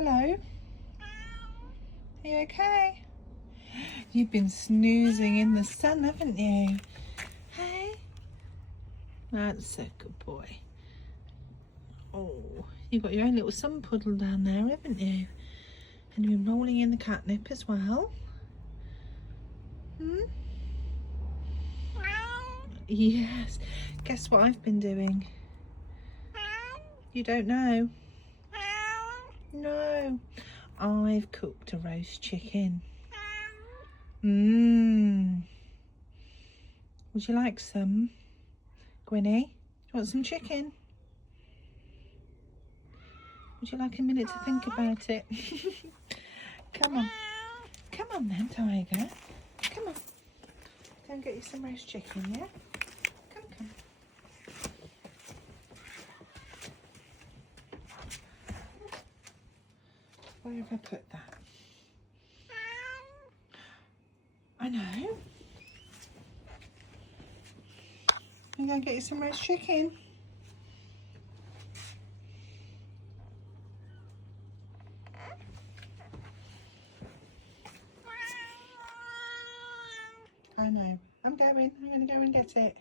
Hello? Are you okay? You've been snoozing in the sun, haven't you? Hey? That's a good boy. Oh, you've got your own little sun puddle down there, haven't you? And you've been rolling in the catnip as well. Hmm? Yes. Guess what I've been doing? You don't know? No. I've cooked a roast chicken. Mmm. Would you like some? Gwynnie, do you want some chicken? Would you like a minute to think about it? Come on. Come on then, Tiger. Come on. Go and get you some roast chicken, yeah? Come. Where have I put that? I know. I'm going to get you some roast chicken. I know. I'm going to go and get it.